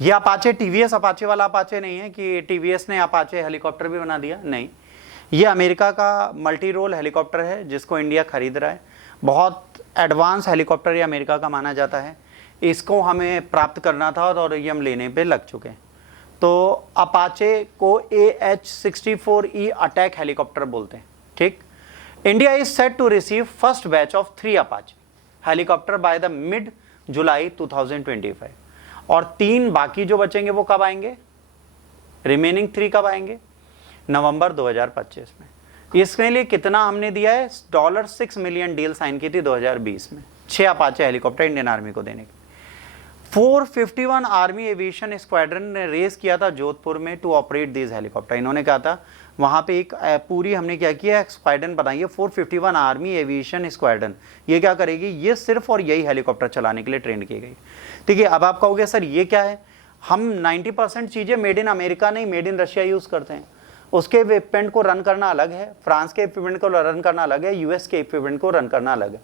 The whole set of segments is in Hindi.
ये अपाचे टीवीएस अपाचे वाला अपाचे नहीं है कि टीवीएस ने अपाचे हेलीकॉप्टर भी बना दिया, नहीं। ये अमेरिका का मल्टी रोल हेलीकॉप्टर है जिसको इंडिया खरीद रहा है। बहुत एडवांस हेलीकॉप्टर ये अमेरिका का माना जाता है। इसको हमें प्राप्त करना था और ये हम लेने पे लग चुके हैं। तो अपाचे को AH-64E अटैक हेलीकॉप्टर बोलते हैं, ठीक। India is set to receive first batch of 3 Apache helicopter by the mid July 2025 और 3 बाकी जो बचेंगे वो कब आएंगे, रिमेनिंग 3 कब आएंगे, नवंबर 2025 में। इसके लिए कितना हमने दिया है, $6 मिलियन डील साइन की थी 2020 में 6 अपाचे हेलीकॉप्टर इंडियन आर्मी को देने के। 451 आर्मी एविएशन स्क्वाड्रन ने रेस किया था जोधपुर में टू ऑपरेट दीज हेलीकॉप्टर। इन्होंने कहा था वहां पे एक पूरी हमने क्या किया, स्क्वाड्रन बनाई है 451 आर्मी एविएशन स्क्वाड्रन। ये क्या करेगी, ये सिर्फ और यही हेलीकॉप्टर चलाने के लिए ट्रेन की गई। ठीक है, अब आप कहोगे सर ये क्या है, हम 90% चीजें मेड इन अमेरिका नहीं मेड इन रशिया यूज करते हैं। उसके इक्विपमेंट को रन करना अलग है, फ्रांस के इक्विपमेंट को रन करना अलग है, यूएस के इक्विपमेंट को रन करना अलग है।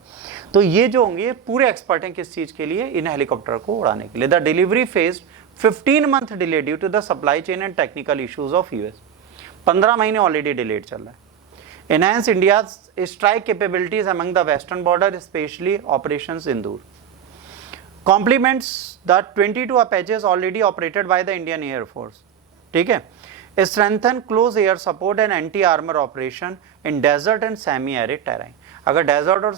तो ये जो होंगे पूरे एक्सपर्ट हैं किस चीज के लिए, इन हेलीकॉप्टर को उड़ाने के लिए। The delivery phase 15 month delay due to the supply chain and technical issues of US. 15 महीने ऑलरेडी डिलेड चल रहा है। Enhance India strike capabilities among the western border specially operation Sindoor complements the 22 Apaches already operated by the Indian Air Force। ठीक है, strengthen close air support and anti armor operation in desert and semi arid terrain। अगर डेजर्ट और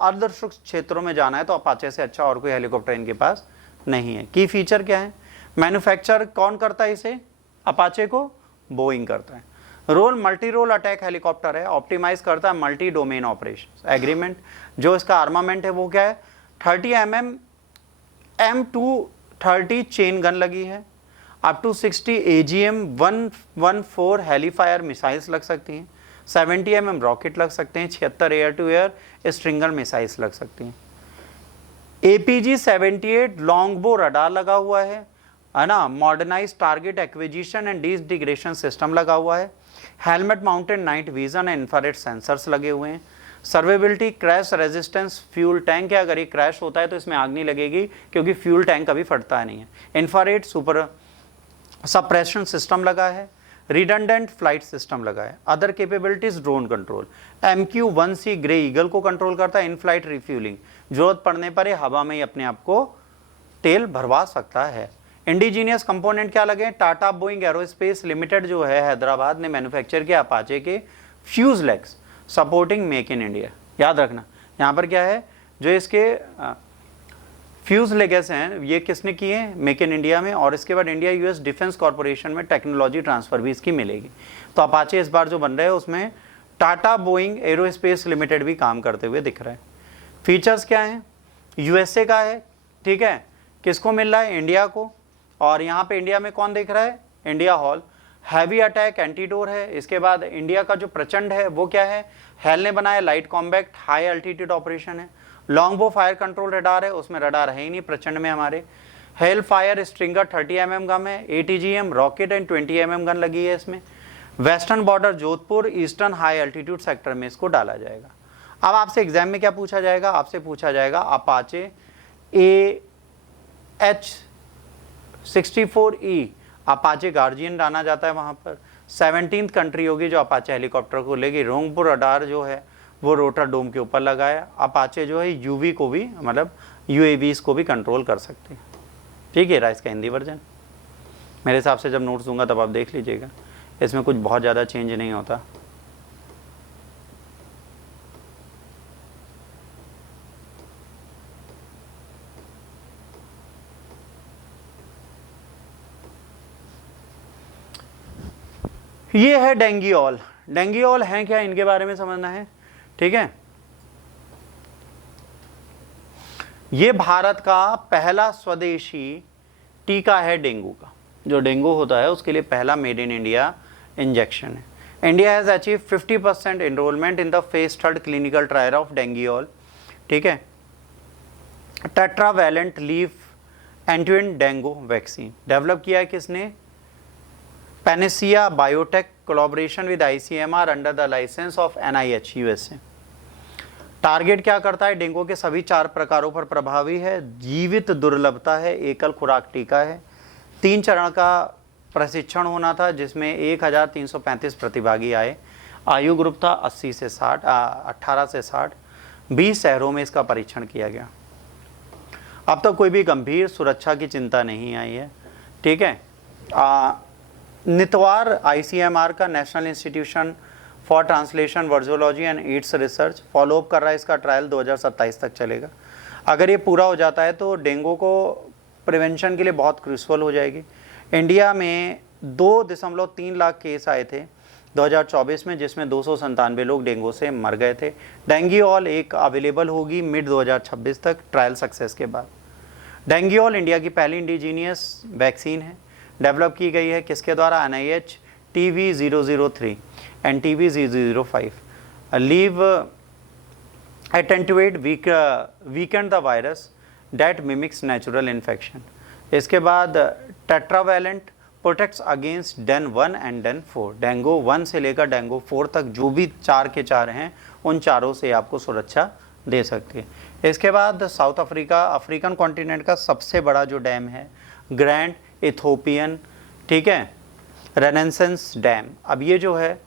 अर्धशुष्क क्षेत्रों में जाना है तो अपाचे से अच्छा और कोई हेलीकॉप्टर इनके पास नहीं है। की फीचर क्या है, मैन्युफैक्चर कौन करता है इसे, अपाचे को बोइंग करता है। Role multi role attack helicopter है, ऑप्टिमाइज करता है मल्टी डोमेन ऑपरेशन। एग्रीमेंट जो इसका आर्मामेंट है वो क्या है, 30 mm M230 चेन गन लगी है, अप टू 60 AGM 114 हेलीफायर मिसाइल्स लग सकती हैं, 70 mm रॉकेट लग सकते हैं, 76 air to air Stinger missiles लग सकती हैं। APG-78 लॉन्गबो रडार लगा हुआ है ना, modernise target acquisition and disintegration system लगा हुआ है, helmet mounted night vision and infrared sensors लगे हुए हैं। सर्वेबिलिटी, क्रैश रेजिस्टेंस, फ्यूल टैंक है, अगर ये क्रैश होता है तो इसमें आग नहीं लगेगी क्योंकि फ्यूल टैंक कभी फटता नहीं है। इंफ्रारेड सुपर सप्रेशन सिस्टम लगा है, रिडंडेंट फ्लाइट सिस्टम लगा है। Other capabilities, drone control, MQ-1C grey eagle को कंट्रोल करता है, इन फ्लाइट रिफ्यूलिंग, जरूरत पड़ने पर ये हवा में ही अपने आप को तेल भरवा सकता है। इंडिजीनियस कंपोनेंट क्या लगे, टाटा बोइंग एरोस्पेस लिमिटेड जो है हैदराबाद ने मैन्युफैक्चर किया अपाचे के fuse legs supporting make in India. याद रखना यहाँ पर क्या है, जो इसके फ्यूज लेगेस हैं ये किसने किए हैं, मेक इन इंडिया में, और इसके बाद इंडिया यूएस डिफेंस कॉर्पोरेशन में टेक्नोलॉजी ट्रांसफर भी इसकी मिलेगी। तो अपाचे इस बार जो बन रहे हैं उसमें टाटा बोइंग एरोस्पेस लिमिटेड भी काम करते हुए दिख रहा है। फीचर्स क्या हैं, यूएसए का है, ठीक है, किसको मिल रहा है, इंडिया को, और यहाँ पे इंडिया में कौन दिख रहा है, इंडिया हॉल। हैवी अटैक एंटीडोर है। इसके बाद इंडिया का जो प्रचंड है वो क्या है, हेल ने बनाया light combat high altitude operation है। लॉन्ग बो फायर कंट्रोल रडार है, उसमें रडार है ही नहीं प्रचंड में हमारे। Hello fire stringer 30 mm gun है, ATGM rocket and 20 mm gun लगी है इसमें। Western border Jodhpur eastern high altitude sector में इसको डाला जाएगा। अब आपसे एग्जाम में क्या पूछा जाएगा, आपसे पूछा जाएगा अपाचे AH-64E अपाचे गार्जियन डाला जाता है वहां पर। 17th कंट्री होगी जो अपाचे हेलीकॉप्टर को लेगी। रोंगपुर रडार जो है वो रोटर डोम के ऊपर लगाया। अपाचे जो है यूवी को भी मतलब UAVs को भी कंट्रोल कर सकते हैं। ठीक है, इसका हिंदी वर्जन मेरे हिसाब से जब नोट्स दूंगा तब आप देख लीजिएगा, इसमें कुछ बहुत ज़्यादा चेंज नहीं होता। ये है डेंगियोल। डेंगियोल है क्या, इनके बारे में समझना है। ठीक है, ये भारत का पहला स्वदेशी टीका है डेंगू का। जो डेंगू होता है उसके लिए पहला मेड इन इंडिया इंजेक्शन है। India has achieve 50% enrolment in the phase 3rd clinical trial of DengiAll. ठीक है, टेट्रावैलेंट लीफ एंटीवेंट डेंगू वैक्सीन डेवलप किया है किसने, Panacea Biotech collaboration with ICMR under the licence of NIH USA। Target क्या करता है, डेंगू के सभी 4 प्रकारों पर प्रभावी है, जीवित दुर्लभता है, एकल खुराक टीका है, 3 चरण का प्रशिक्षण होना था, जिसमें 1335 प्रतिभागी आए। आयु ग्रुप था 18 से 60। 20 शहरों में इसका परीक्षण किया गया। अब तक कोई भी गंभीर सुरक्षा की चिंता नहीं आई है। ठीक है। नितवार ICMR का National Institution for Translation Virology and AIDS Research follow up कर रहा है। इसका ट्रायल 2027 तक चलेगा। अगर ये पूरा हो जाता है तो डेंगू को प्रिवेंशन के लिए बहुत क्रूशियल हो जाएगी। इंडिया में 2.3 लाख केस आए थे 2024 में, जिसमें 297 लोग डेंगू से मर गए थे। डेंगीऑल एक अवेलेबल होगी मिड 2026 तक ट्रायल सक्सेस के बाद। डेंगीऑल इंडिया की पहली इंडिजीनियस वैक्सीन है, डेवलप की गई है किसके द्वारा? NIH TB003 and TB005 leave attenuate weaken the virus that mimics natural infection। इसके बाद tetravalent protects against DEN 1 and DEN 4। Dengue 1 से लेकर डेंगू 4 तक जो भी 4 के 4 हैं, उन चारों से आपको सुरक्षा दे सकती है। इसके बाद साउथ अफ्रीका, अफ्रीकन कॉन्टिनेंट का सबसे बड़ा जो डैम है ग्रैंड इथोपियन, ठीक है, रेनेसेंस डैम। अब ये जो है,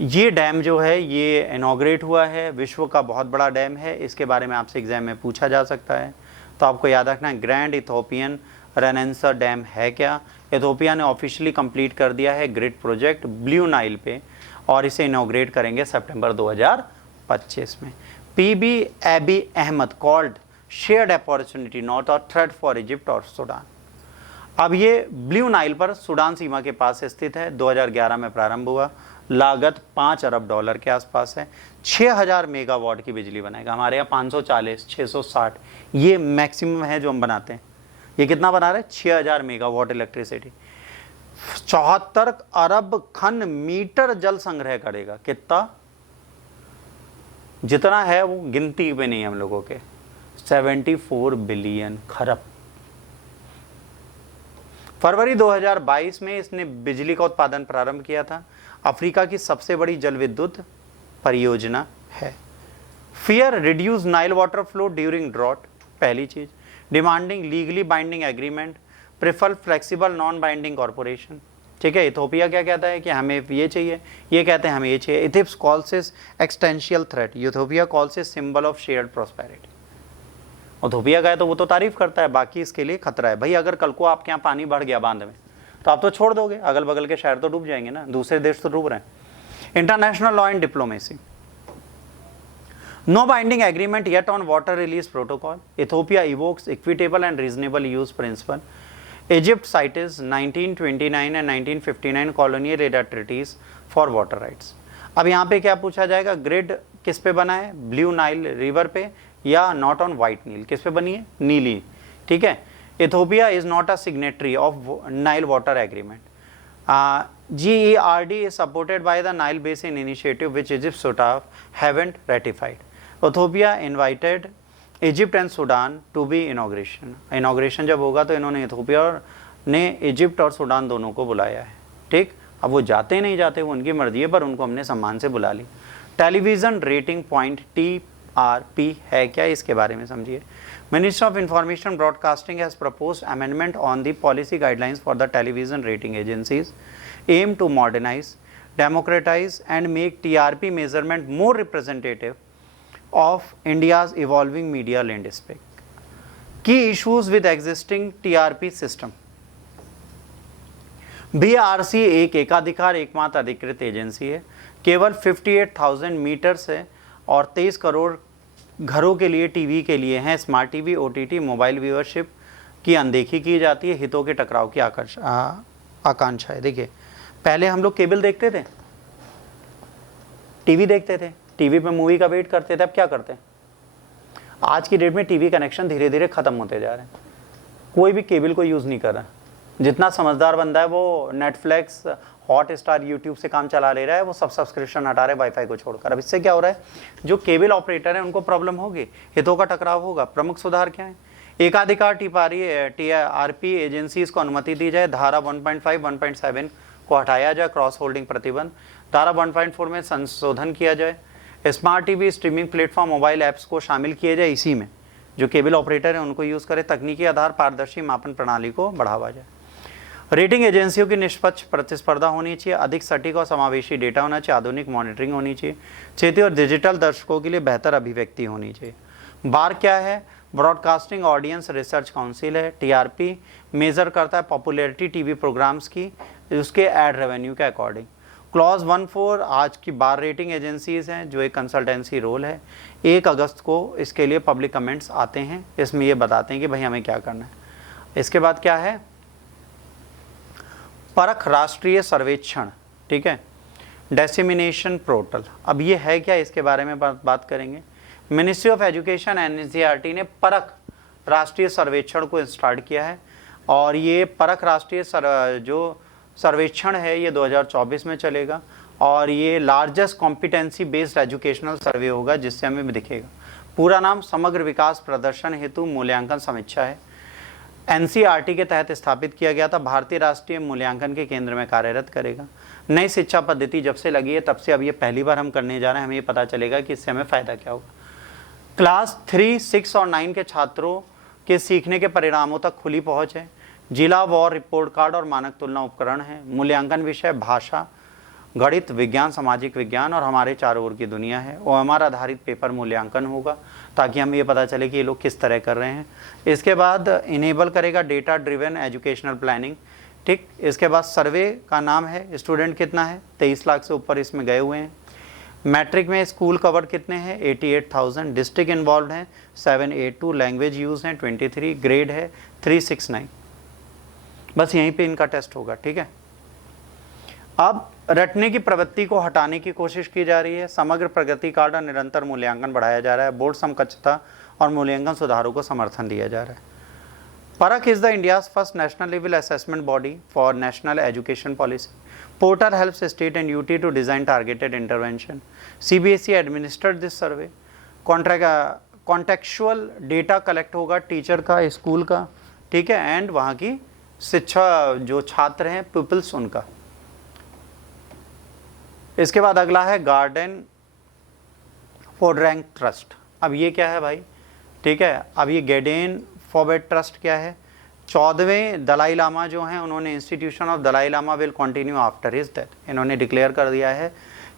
ये डैम जो है ये इनॉग्रेट हुआ है, विश्व का बहुत बड़ा डैम है। इसके बारे में आपसे एग्जाम में पूछा जा सकता है, तो आपको याद रखना है ग्रैंड इथोपियन रेनेंसर डैम है क्या। इथोपिया ने ऑफिशियली कंप्लीट कर दिया है ग्रिड प्रोजेक्ट ब्लू नाइल पे, और इसे इनॉग्रेट करेंगे सितंबर 2025 में। PB Abiy Ahmed called shared opportunity not a threat for Egypt और सूडान। अब ये ब्लू नाइल पर सूडान सीमा के पास स्थित है। 2011 में प्रारंभ हुआ, लागत $5 अरब के आसपास है। 6000 मेगावाट की बिजली बनाएगा। हमारे यहाँ 540, 660 ये मैक्सिमम है जो हम बनाते हैं। ये कितना बना रहे हैं? 6000 मेगावाट इलेक्ट्रिसिटी। 74 अरब घन मीटर जल संग्रह करेगा। कितना? जितना है वो गिनती पे नहीं है हम लोगों के। 74 बिलियन खरब। फरवरी 2022 में इसने बिजली का उत्पादन प्रारंभ किया था। अफ्रीका की सबसे बड़ी जल विद्युत परियोजना है। Fear reduce Nile water flow during drought, पहली चीज। Demanding legally binding agreement, prefer flexible non binding corporation. ठीक है। इथोपिया क्या कहता है कि हमें ये चाहिए, ये कहते हैं हमें ये चाहिए। Egypt's calls is existential threat, Ethiopia calls is symbol of shared prosperity. Ethiopia का है तो वो तो तारीफ करता है, बाकी इसके लिए खतरा है। भाई अगर कल को आपके यहाँ पानी बढ़ गया बांध में, तो आप तो छोड़ दोगे, अगल बगल के शहर तो डूब जाएंगे ना, दूसरे देश तो डूब रहे हैं। International law and diplomacy, no binding agreement yet on water release protocol. Ethiopia invokes equitable and reasonable use principle. Egypt cites 1929 and 1959 colonial era treaties for water rights. अब यहाँ पे क्या पूछा जाएगा? ग्रिड किस पे बना है? ब्लू नाइल रिवर पे, या नॉट ऑन व्हाइट नील, किस पे बनी है? नीली। ठीक है। Ethiopia is not a signatory of Nile water agreement. GERD is supported by the Nile Basin Initiative, which Egypt Sudan haven't ratified. Ethiopia invited Egypt and Sudan to be inauguration. Inauguration जब होगा तो इन्होंने इथोपिया ने इजिप्ट और सूडान दोनों को बुलाया है। ठीक। अब वो जाते नहीं जाते वो उनकी मर्जी है, पर उनको हमने सम्मान से बुला ली। टेलीविजन रेटिंग पॉइंट TRP है क्या? इसके बारे में समझिए। Ministry of Information Broadcasting has proposed amendment on the policy guidelines for the television rating agencies, aim to modernize, democratize and make TRP measurement more representative of India's evolving media landscape. Key issues with existing TRP system. BRC एक एकाधिकार एकमात्र अधिकृत एजेंसी है, केवल 58,000 मीटर से और 23 करोड़ घरों के लिए टीवी के लिए हैं। Smart TV, OTT, mobile viewership की अनदेखी की जाती है, हितों के टकराव की आकांक्षा है। देखिए पहले हम लोग केबल देखते थे, टीवी देखते थे, टीवी पे मूवी का वेट करते थे। अब क्या करते हैं? आज की डेट में टीवी कनेक्शन धीरे धीरे खत्म होते जा रहे हैं, कोई भी केबल को यूज़ नहीं कर रहा। जितना समझदार बंदा है वो नेटफ्लिक्स, हॉटस्टार, यूट्यूब से काम चला ले रहा है, वो सब सब्सक्रिप्शन हटा रहे वाईफाई को छोड़कर। अब इससे क्या हो रहा है? जो केबल ऑपरेटर है उनको प्रॉब्लम होगी, हितों का टकराव होगा। प्रमुख सुधार क्या है? एकाधिकार TRP एजेंसीज को अनुमति दी जाए। धारा 1.5, 1.7 को हटाया जाए, क्रॉस होल्डिंग प्रतिबंध। धारा 1.4 में संशोधन किया जाए। Smart TV, streaming platform, mobile apps को शामिल किए जाए इसी में। जो केबल ऑपरेटर है उनको यूज़ करें। तकनीकी आधार पारदर्शी मापन प्रणाली को बढ़ावा जाए। रेटिंग एजेंसियों की निष्पक्ष प्रतिस्पर्धा होनी चाहिए, अधिक सटीक और समावेशी डेटा होना चाहिए, आधुनिक मॉनिटरिंग होनी चाहिए, क्षेत्रीय और डिजिटल दर्शकों के लिए बेहतर अभिव्यक्ति होनी चाहिए। बार क्या है? ब्रॉडकास्टिंग ऑडियंस रिसर्च काउंसिल है। टीआरपी मेजर करता है पॉपुलैरिटी टीवी प्रोग्राम्स की उसके एड रेवेन्यू के अकॉर्डिंग। क्लॉज 1.4 आज की बार रेटिंग एजेंसीज हैं जो एक कंसल्टेंसी रोल है। 1 अगस्त को इसके लिए पब्लिक कमेंट्स आते हैं, इसमें ये बताते हैं कि भाई हमें क्या करना है। इसके बाद क्या है? परख राष्ट्रीय सर्वेक्षण, ठीक है, डेसिमिनेशन पोर्टल। अब ये है क्या, इसके बारे में बात करेंगे। मिनिस्ट्री ऑफ एजुकेशन एनसीईआरटी ने परख राष्ट्रीय सर्वेक्षण को स्टार्ट किया है और ये परख राष्ट्रीय जो सर्वेक्षण है ये 2024 में चलेगा और ये लार्जेस्ट कॉम्पिटेंसी बेस्ड एजुकेशनल सर्वे होगा जिससे हमें दिखेगा। पूरा नाम समग्र विकास प्रदर्शन हेतु मूल्यांकन समीक्षा है। एनसीईआरटी के तहत स्थापित किया गया था, भारतीय राष्ट्रीय मूल्यांकन के केंद्र में कार्यरत करेगा। नई शिक्षा पद्धति जब से लगी है तब से अब ये पहली बार हम करने जा रहे हैं, हमें ये पता चलेगा कि इससे हमें फ़ायदा क्या होगा। क्लास 3, 6 और 9 के छात्रों के सीखने के परिणामों तक खुली पहुँच है। जिला वार रिपोर्ट कार्ड और मानक तुलना उपकरण है। मूल्यांकन विषय भाषा, गणित, विज्ञान, सामाजिक विज्ञान और हमारे चारों ओर की दुनिया है। OMR आधारित पेपर मूल्यांकन होगा ताकि हमें ये पता चले कि ये लोग किस तरह कर रहे हैं। इसके बाद इनेबल करेगा डेटा ड्रिवन एजुकेशनल प्लानिंग, ठीक। इसके बाद सर्वे का नाम है स्टूडेंट कितना है, 23 लाख से ऊपर इसमें गए हुए हैं। मैट्रिक में स्कूल कवर कितने हैं, 88,000। डिस्ट्रिक्ट इन्वॉल्व हैं 782, लैंग्वेज यूज हैं 23, ग्रेड है 369। बस यहीं पे इनका टेस्ट होगा, ठीक है। अब रटने की प्रवृत्ति को हटाने की कोशिश की जा रही है। समग्र प्रगति कार्ड और निरंतर मूल्यांकन बढ़ाया जा रहा है। बोर्ड समकक्षता और मूल्यांकन सुधारों को समर्थन दिया जा रहा है। Parakh is the India's first national level assessment body for national education policy. Portal helps state and UT to design targeted intervention. CBSE administered this survey. Contextual data collect होगा टीचर का, स्कूल का, ठीक है, एंड वहाँ की शिक्षा जो छात्र हैं पीपल्स उनका। इसके बाद अगला है गार्डन फोर्डरैंक ट्रस्ट। अब ये क्या है भाई, ठीक है। अब ये गेडेन फॉर्बेट ट्रस्ट क्या है? 14वें दलाई लामा जो हैं उन्होंने institution of Dalai Lama will continue after his death. इन्होंने डिक्लेयर कर दिया है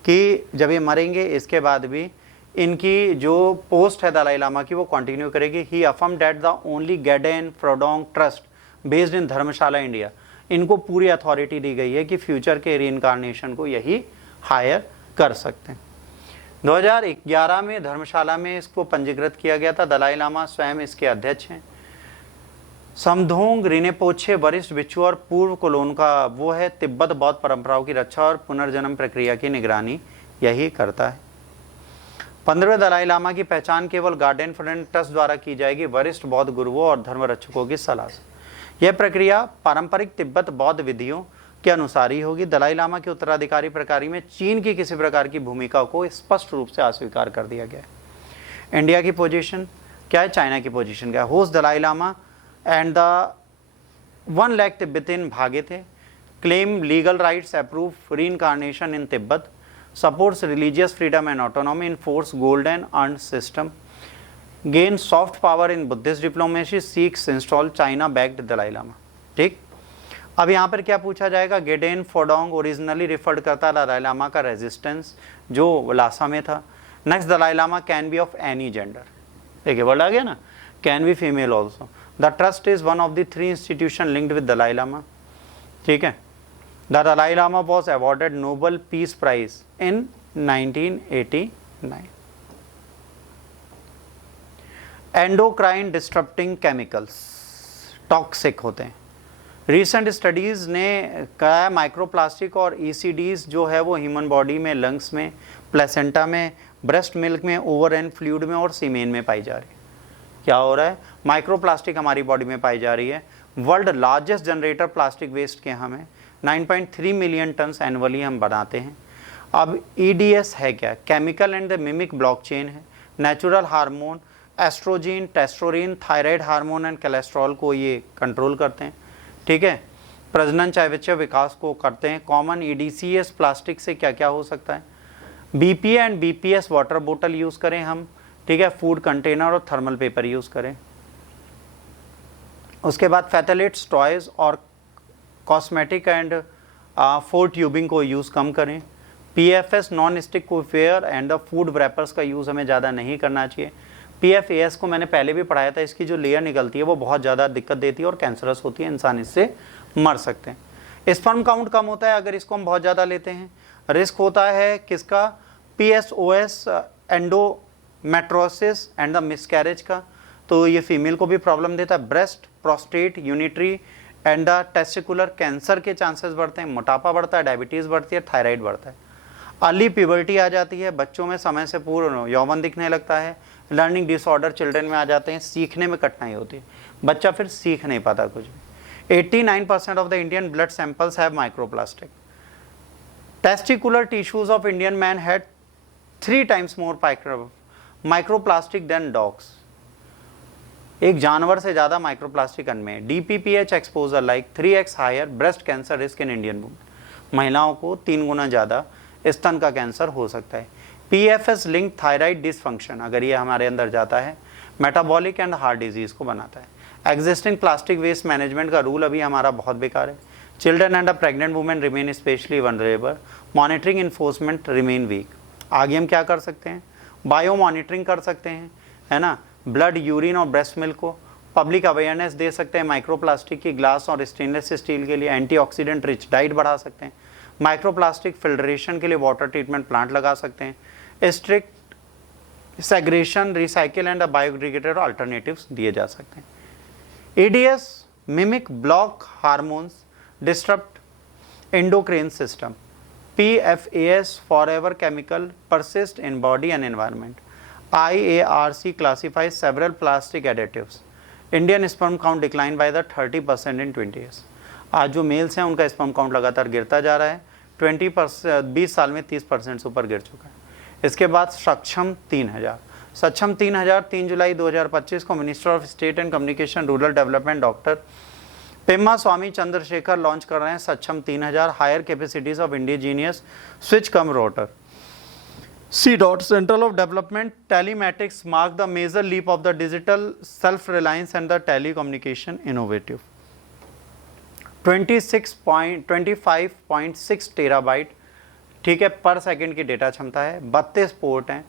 कि जब ये मरेंगे इसके बाद भी इनकी जो पोस्ट है दलाई लामा की वो कंटिन्यू करेगी। He affirm that the only Gaden Phodrang trust based in Dharamshala India, इनको पूरी अथॉरिटी दी गई है कि फ्यूचर के रीइंकारनेशन को यही हायर कर सकते हैं। 2011 में धर्मशाला में इसको पंजीकृत किया गया था। दलाई लामा स्वयं इसके अध्यक्ष हैं। समधोंग रिनेपोछे वरिष्ठ भिक्षु और पूर्व कोलोन का वो है, तिब्बत बौद्ध परंपराओं की रक्षा और पुनर्जन्म प्रक्रिया की निगरानी यही करता है। 15वें दलाई लामा की पहचान केवल गार्डन फ्रेंड ट्रस्ट द्वारा की जाएगी, वरिष्ठ बौद्ध गुरुओं और धर्म रक्षकों की सलाह से। यह प्रक्रिया पारंपरिक तिब्बत बौद्ध विधियों के अनुसार ही होगी। दलाई लामा के उत्तराधिकारी प्रक्रिया में चीन की किसी प्रकार की भूमिका को स्पष्ट रूप से अस्वीकार कर दिया गया है। इंडिया की पोजीशन क्या है, चाइना की पोजीशन क्या है? Host Dalai Lama and the 1 lakh Tibetan भागे थे। Claim legal rights, approve reincarnation in Tibet, supports religious freedom and autonomy, enforce golden urn system, gain soft power in Buddhist diplomacy, seeks install China backed Dalai Lama, ठीक। अब यहाँ पर क्या पूछा जाएगा? गेडेन फोडोंग ओरिजिनली रिफर्ड करता है दलाई लामा का रेजिस्टेंस जो लासा में था। Next, Dalai Lama can be of any gender, देखिए वर्ड आ गया ना, can be female also. The trust is one of the 3 institution linked with Dalai Lama, ठीक है। The Dalai Lama was awarded Nobel peace prize in 1989। Endocrine disturbing chemicals toxic होते हैं। रिसेंट स्टडीज़ ने कहा है माइक्रोप्लास्टिक और ECDs जो है वो ह्यूमन बॉडी में, लंग्स में, प्लेसेंटा में, ब्रेस्ट मिल्क में, ओवर एंड फ्लूइड में और सीमेन में पाई जा रही है। क्या हो रहा है? माइक्रोप्लास्टिक हमारी बॉडी में पाई जा रही है। World largest generator plastic waste के हमें 9.3 मिलियन टन्स एनुअली हम बनाते हैं। अब EDS है क्या? Chemical and the mimic blockchain है। Natural hormone estrogen, testosterone, thyroid hormone and cholesterol को ये कंट्रोल करते हैं, ठीक है। प्रजनन चयापचय विकास को करते हैं। कॉमन EDCS प्लास्टिक से क्या क्या हो सकता है? BPA एंड BPS वाटर बोतल यूज़ करें हम, ठीक है। फूड कंटेनर और थर्मल पेपर यूज़ करें। उसके बाद फैथलेट्स, टॉयज और कॉस्मेटिक एंड फोर ट्यूबिंग को यूज़ कम करें। PFS non stick cookware and the food rappers का यूज़ हमें ज़्यादा नहीं करना चाहिए। PFAS को मैंने पहले भी पढ़ाया था, इसकी जो लेयर निकलती है वो बहुत ज़्यादा दिक्कत देती है और कैंसरस होती है, इंसान इससे मर सकते हैं। स्पर्म काउंट कम होता है अगर इसको हम बहुत ज़्यादा लेते हैं। रिस्क होता है किसका? PSOS, endometriosis and the miscarriage का, तो ये फीमेल को भी प्रॉब्लम देता है। Breast, prostate, unitary and the testicular cancer के चांसेस बढ़ते हैं। मोटापा बढ़ता है, डायबिटीज़ बढ़ती है, थायराइड बढ़ता है। अर्ली प्यूबर्टी आ जाती है, बच्चों में समय से पूर्व यौवन दिखने लगता है। लर्निंग डिसऑर्डर चिल्ड्रन में आ जाते हैं, सीखने में कठिनाई होती है, बच्चा फिर सीख नहीं पाता कुछ भी। 89% of the Indian blood samples have microplastic. Testicular tissues of Indian man had 3 times more microplastic than dogs. एक जानवर से ज़्यादा माइक्रोप्लास्टिक अन्न में। DPPH exposure like 3x higher breast cancer risk in Indian women. महिलाओं को 3 गुना ज़्यादा स्तन का कैंसर हो सकता है। PFS लिंक थायराइड डिसफंक्शन, अगर ये हमारे अंदर जाता है, मेटाबॉलिक एंड हार्ट डिजीज़ को बनाता है। एग्जिस्टिंग प्लास्टिक वेस्ट मैनेजमेंट का रूल अभी हमारा बहुत बेकार है। Children and a pregnant women remain specially vulnerable. Monitoring enforcement remain weak. आगे हम क्या कर सकते हैं? बायो मॉनिटरिंग कर सकते हैं, है ना, ब्लड, यूरिन और ब्रेस्ट मिल्क को। पब्लिक अवेयरनेस दे सकते हैं माइक्रोप्लास्टिक की, ग्लास और स्टेनलेस स्टील के लिए। एंटीऑक्सीडेंट रिच डाइट बढ़ा सकते हैं। माइक्रोप्लास्टिक फिल्ट्रेशन के लिए वाटर ट्रीटमेंट प्लांट लगा सकते हैं। Strict segregation, recycle and biodegradable alternatives दिए जा सकते हैं। EDS mimic block hormones disturb endocrine system. PFAS forever chemical persist in body and environment. IARC classifies several plastic additives. Indian sperm count declined by the 30% in 20 years. आज जो मेल्स हैं उनका स्पर्म काउंट लगातार गिरता जा रहा है। 20 साल में 30% से ऊपर गिर चुका है। इसके बाद सक्षम 3000। सक्षम 3000 3 जुलाई 2025 को minister of state and communication rural development doctor Pemma Swami Chandrashekhar launch कर रहे हैं। Saksham 3000 higher capacities of indigenous switch cum router. C. Central of Development Telematics mark the major leap of the digital self-reliance and the telecommunication innovative. 25.6 terabyte, ठीक है, पर सेकंड की डेटा क्षमता है। 32 पोर्ट हैं,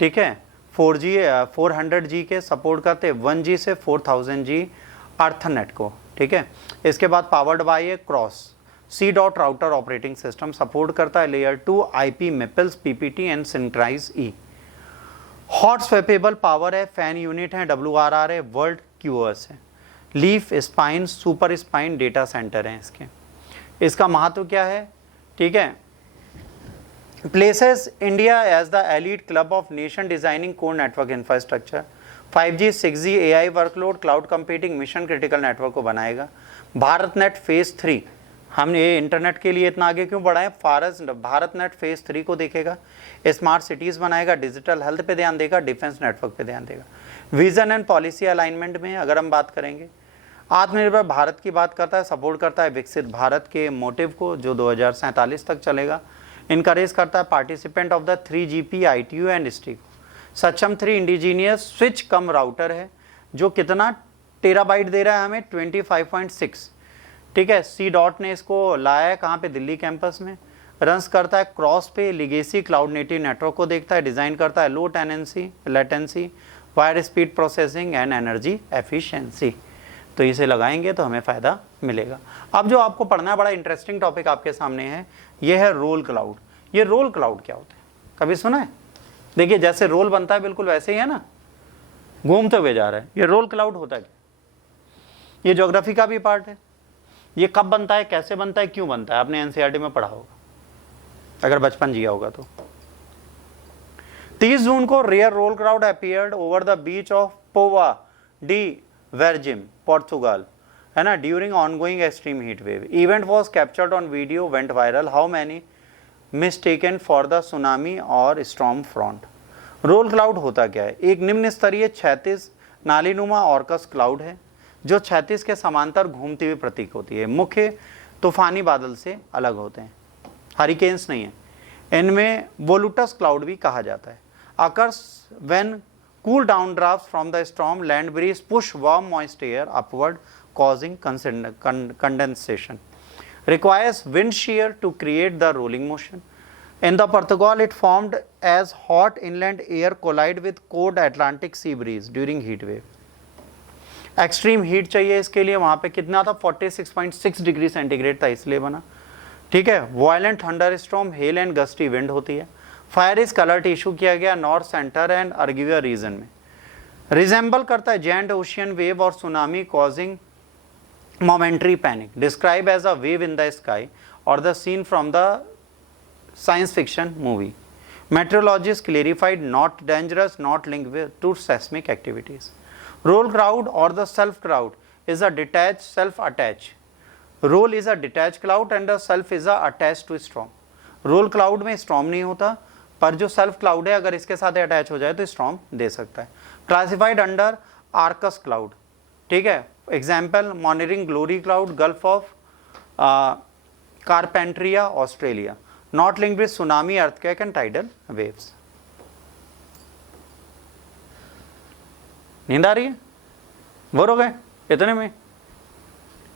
ठीक है। 4G 400G के सपोर्ट करते, 1G से 4000G अर्थनेट को, ठीक है। इसके बाद powered by a cross C. Router operating system support करता है layer 2 IP MPLS PPT and synchronise E। Hot swappable power है, फैन यूनिट है, WRR है, वर्ल्ड QoS है। Leaf spine super spine data centre हैं इसके। इसका महत्व क्या है, ठीक है। Places India as the elite club of nation designing core network infrastructure. 5G 6G AI workload cloud computing mission critical network को बनाएगा। भारत नेट फेज 3, हमने ये इंटरनेट के लिए इतना आगे क्यों बढ़ा है? भारत नेट फेज 3 को देखेगा, स्मार्ट सिटीज़ बनाएगा, डिजिटल हेल्थ पे ध्यान देगा, डिफेंस नेटवर्क पे ध्यान देगा। विजन एंड पॉलिसी अलाइनमेंट में अगर हम बात करेंगे, आत्मनिर्भर भारत की बात करता है, सपोर्ट करता है विकसित भारत के मोटिव को जो 2047 तक चलेगा। इनकरेज करता है participant of the 3GP ITU and STIC। सक्षम 3 इंडिजीनियस स्विच कम राउटर है जो कितना टेराबाइट दे रहा है हमें? 25.6, ठीक है। C. ने इसको लाया है कहाँ पे? दिल्ली कैंपस में। रन्स करता है क्रॉस पे लिगेसी क्लाउड नेटिव नेटवर्क को देखता है, डिज़ाइन करता है low latency wire speed processing and energy efficiency. तो इसे लगाएंगे तो हमें फ़ायदा मिलेगा। अब जो आपको पढ़ना है, बड़ा इंटरेस्टिंग टॉपिक आपके सामने है, ये है रोल क्लाउड। ये रोल क्लाउड क्या होता है, कभी सुना है? देखिए जैसे रोल बनता है बिल्कुल वैसे ही है ना, घूमते हुए जा रहा है। ये रोल क्लाउड होता है क्या? ये ज्योग्राफी का भी पार्ट है। ये कब बनता है, कैसे बनता है, क्यों बनता है, आपने NCERT में पढ़ा होगा अगर बचपन जिया होगा तो। 30 जून को rare roll cloud appeared over the beach of Povoa de Varzim Portugal, है ना, during ongoing extreme heat wave. Event was captured on video, went viral. How many mistaken for the tsunami और स्टॉर्म फ्रंट। रोल क्लाउड होता क्या है? एक निम्न स्तरीय क्षैतिज नालीनुमा ऑर्कस क्लाउड है जो क्षैतिज के समांतर घूमती हुई प्रतीक होती है। मुख्य तूफानी बादल से अलग होते हैं, हरिकेन्स नहीं है। इनमें वोलुटस क्लाउड भी कहा जाता है। Occurs when cool down draft from the storm land breeze push warm moist air upward causing condensation. requires wind shear to create the rolling motion. In the Portugal, it formed as hot inland air collide with cold Atlantic sea breeze during heat wave. Extreme heat चाहिए इसके लिए, वहाँ पे कितना था 46.6 डिग्री सेंटीग्रेड था, इसलिए बना। ठीक है, violent thunderstorm, hail and gusty wind होती है। फायर इज कलर्ट इशू किया गया नॉर्थ, सेंटर एंड अर्गिविया रीजन में। रिजेंबल करता है जेंट ओशियन वेव और tsunami causing momentary panic, describe as a wave in the sky और the scene from the science fiction movie. Meteorologist clarified not dangerous, not linked to seismic activities. Roll cloud or the self cloud is a detached self attached. Roll is a detached cloud and the self is a attached to storm. Roll cloud में storm नहीं होता, पर जो self cloud है अगर इसके साथ अटैच हो जाए तो storm दे सकता है। Classified under Arcus cloud, ठीक है। Example Morning Glory cloud, Gulf of Carpentaria, Australia. Not linked with tsunami, earthquake and tidal waves. नींद आ रही है? बोर हो गए इतने में?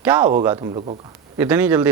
क्या होगा तुम लोगों का इतनी जल्दी